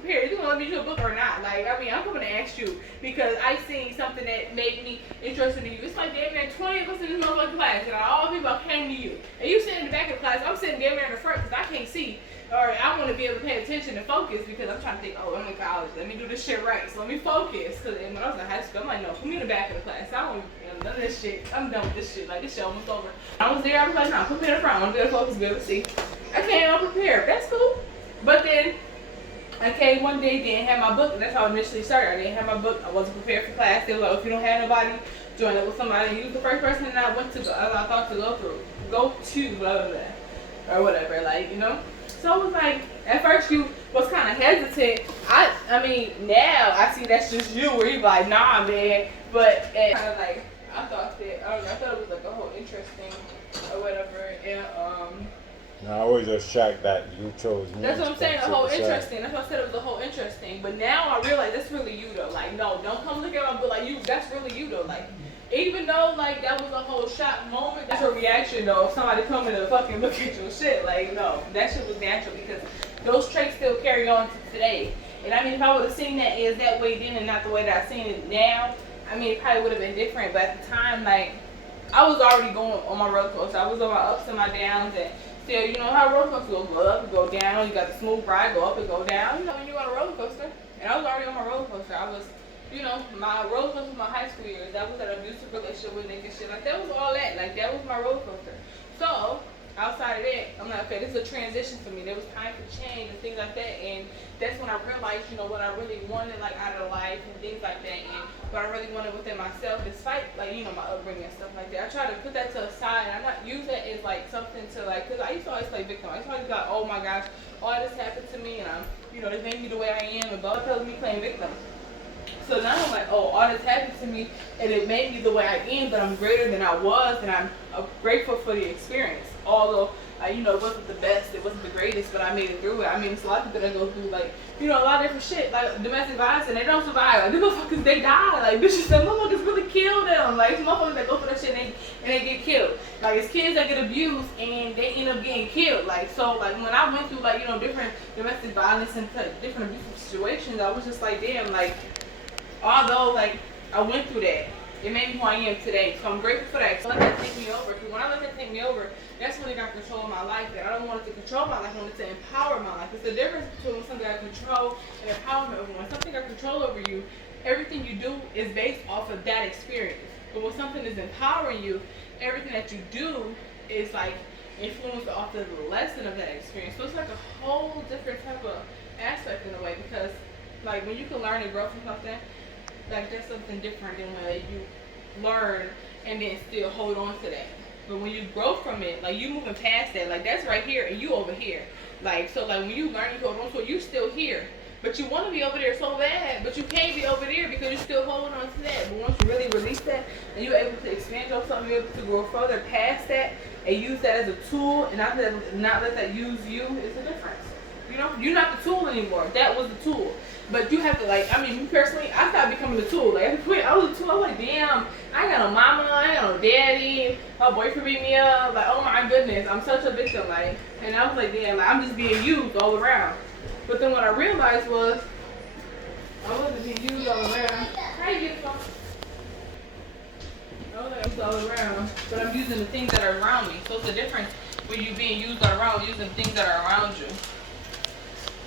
prepared. You're gonna let me do a book or not? Like, I mean, I'm coming to ask you because I seen something that made me interested in you. It's like damn near 20 of us in this motherfucking class, and all the people came to you. And you sitting in the back of the class, I'm sitting damn near in the front because I can't see. Or I want to be able to pay attention and focus because I'm trying to think, oh, I'm in college. Let me do this shit right. So let me focus. Because when I was in high school, I'm like, no, put me in the back of the class. I don't none of this shit. I'm done with this shit. Like, this shit almost over. I was there. I was like, no, put me in the front. I want to be able to focus, be able to see. I came unprepared. That's cool. But then I came one day, didn't have my book. And that's how I initially started. I didn't have my book. I wasn't prepared for class. They were like, if you don't have nobody, join up with somebody. You was the first person that I went to go. I thought to go to, blah, blah, blah. Or whatever, like, you know. So it was like, at first you was kind of hesitant. I mean, now I see that's just you where you like, nah, man. But kind of like, I thought that, I don't know, I thought it was like a whole interesting or whatever. And, I was just shocked that you chose me. that's what I'm saying, the whole interesting. That's what I said, it was the whole interesting. But now I realize that's really you though. Like, no, don't come look at my book. Like, you, that's really you though. Like, even though like that was a whole shock moment, that's a reaction though. If somebody coming to fucking look at your shit, like no, that shit was natural because those traits still carry on to today. And I mean, if I would have seen that as that way then and not the way that I seen it now, I mean, it probably would have been different. But at the time, like I was already going on my roller coaster. I was on my ups and my downs, and still, you know how roller coasters go up and go down. You got the smooth ride, go up and go down. You know when you're on a roller coaster, and I was already on my roller coaster. I was. You know, my roller coaster was my high school years. That was an abusive relationship with niggas shit. Like, that was all that. Like, that was my roller coaster. So, outside of that, I'm like, okay, this is a transition for me. There was time for change and things like that. And that's when I realized, you know, what I really wanted, like, out of life and things like that. And what I really wanted within myself, despite, like, you know, my upbringing and stuff like that. I try to put that to the side. And I not use that as, like, something to, like, because I used to always play victim. I used to always be like, oh, my gosh, all this happened to me. And I'm, you know, they made me the way I am. And God tells me playing victim. So now I'm like, oh, all this happened to me, and it made me the way I am, but I'm greater than I was, and I'm grateful for the experience. Although, you know, it wasn't the best, it wasn't the greatest, but I made it through it. I mean, it's a lot of people that go through, like, you know, a lot of different shit, like domestic violence, and they don't survive. Like, the motherfuckers, they die. Like, bitches, the motherfuckers really kill them. Like, some motherfuckers that go for that shit, and they get killed. Like, it's kids that get abused, and they end up getting killed. Like, so, like, when I went through, like, you know, different domestic violence and different abusive situations, I was just like, damn, like, although, like, I went through that, it made me who I am today. So I'm grateful for that. So let that take me over. Because when I let that take me over, that's when it got control of my life. And I don't want it to control my life. I want it to empower my life. It's the difference between when something got control and empowerment over. When something got control over you, everything you do is based off of that experience. But when something is empowering you, everything that you do is like influenced off of the lesson of that experience. So it's like a whole different type of aspect in a way, because like when you can learn and grow from something, like that's something different than when you learn and then still hold on to that. But when you grow from it, like you moving past that, like that's right here and you over here. Like, so like when you learn, you hold on to it, you still here. But you want to be over there so bad, but you can't be over there because you're still holding on to that. But once you really release that and you're able to expand yourself, you're able to grow further past that and use that as a tool and not let that use you, is the difference. You know, you're not the tool anymore. That was the tool. But you have to, like, I mean, me personally, I started becoming the tool. Like, I was a tool. I was like, damn, I ain't got no mama, I ain't got no daddy. My boyfriend beat me up. Like, oh my goodness, I'm such a victim. Like, and I was like, damn, like, I'm just being used all around. But then what I realized was, I wasn't being used all around. How you get some? I wasn't used all around, but I'm using the things that are around me. So it's the difference when you being used all around, using things that are around you.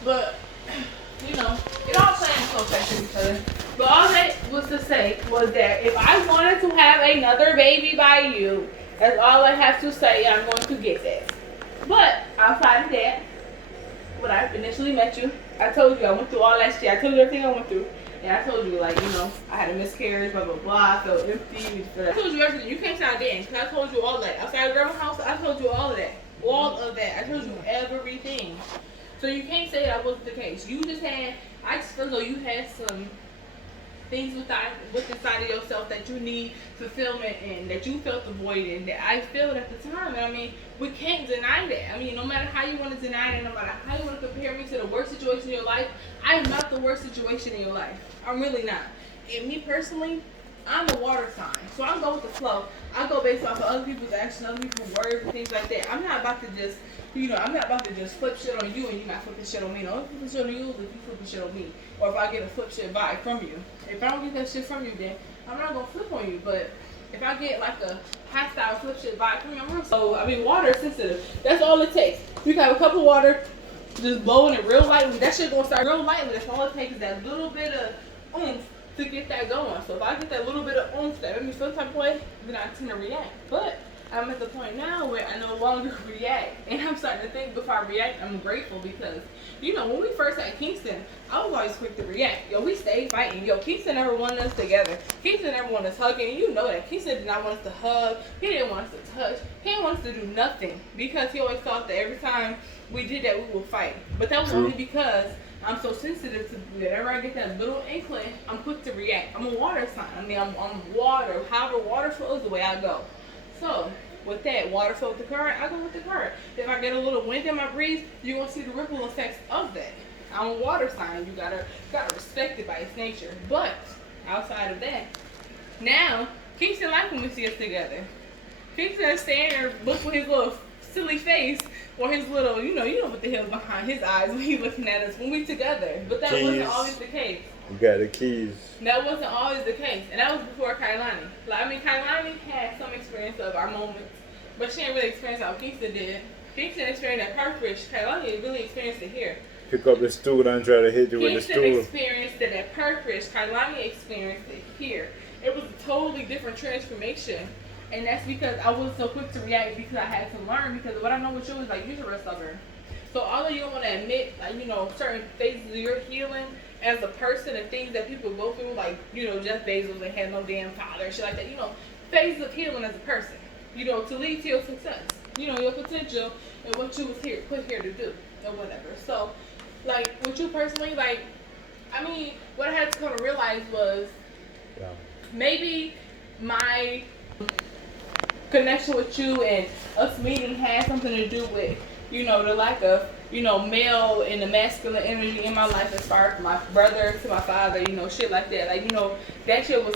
But, you know, it all plays so affect each other. But all that was to say was that if I wanted to have another baby by you, that's all I have to say, I'm going to get that. But outside of that, when I initially met you, I told you I went through all that shit. I told you everything I went through. And I told you, like, you know, I had a miscarriage, blah, blah, blah. I felt empty. I told you everything. You came to our dance. I told you all that. Outside of grandma's house, I told you all of that. All of that. I told you everything. So you can't say that wasn't the case. You just had, I just feel though you had some things inside of yourself that you need fulfillment in, that you felt the void in, that I felt at the time. And I mean, we can't deny that. I mean, no matter how you want to deny it, no matter how you want to compare me to the worst situation in your life, I am not the worst situation in your life. I'm really not. And me personally, I'm a water sign, so I go with the flow. I go based off of other people's actions, other people's words, and things like that. I'm not about to just, I'm not about to just flip shit on you and you not flipping shit on me. The only flipping shit on you is if you flipping shit on me, or if I get a flip shit vibe from you. If I don't get that shit from you, then I'm not gonna flip on you. But if I get like a hostile flip shit vibe from you, I'm real. So water is sensitive. That's all it takes. You can have a cup of water, just blowing it real lightly. That shit gonna start real lightly. That's all it takes is that little bit of oomph to get that going. So if I get that little bit of oomph that made me feel type of way, then I tend to react. But I'm at the point now where I no longer react. And I'm starting to think before I react, I'm grateful because, when we first had Kingston, I was always quick to react. Yo, we stayed fighting. Yo, Kingston never wanted us together. Kingston never wanted us hugging. And you know that. Kingston did not want us to hug. He didn't want us to touch. He didn't want us to do nothing because he always thought that every time we did that, we would fight. But that was only because I'm so sensitive to whenever I get that little inkling, I'm quick to react. I'm a water sign. I'm water. However water flows, the way I go. So with that, water flow with the current, I go with the current. If I get a little wind in my breeze, you're gonna see the ripple effects of that. I'm a water sign. You gotta respect it by its nature. But outside of that, now Kingston like when we see us together. Kingston is standing there, look with his little silly face or his little, you know what the hell's behind his eyes when he's looking at us when we together. But that wasn't always the case. You got the keys. That wasn't always the case. And that was before Kailani. Kailani had some experience of our moments, but she didn't really experience how Kingston did. Kingston experienced at Parkridge. Kailani really experienced it here. Pick up the stool and try to hit you with the stool. Kingston experienced it at Parkridge. Kailani experienced it here. It was a totally different transformation. And that's because I was so quick to react because I had to learn. Because what I know with you is you're a real stubborn. So although you don't want to admit, certain phases of your healing as a person and things that people go through, Jeff Bezos and had no damn father, shit like that. Phases of healing as a person. To lead to your success. Your potential and what you was put here to do or whatever. So, with you personally, what I had to come to realize was maybe my connection with you and us meeting had something to do with, the lack of, male and the masculine energy in my life as far as my brother to my father, shit like that. That shit was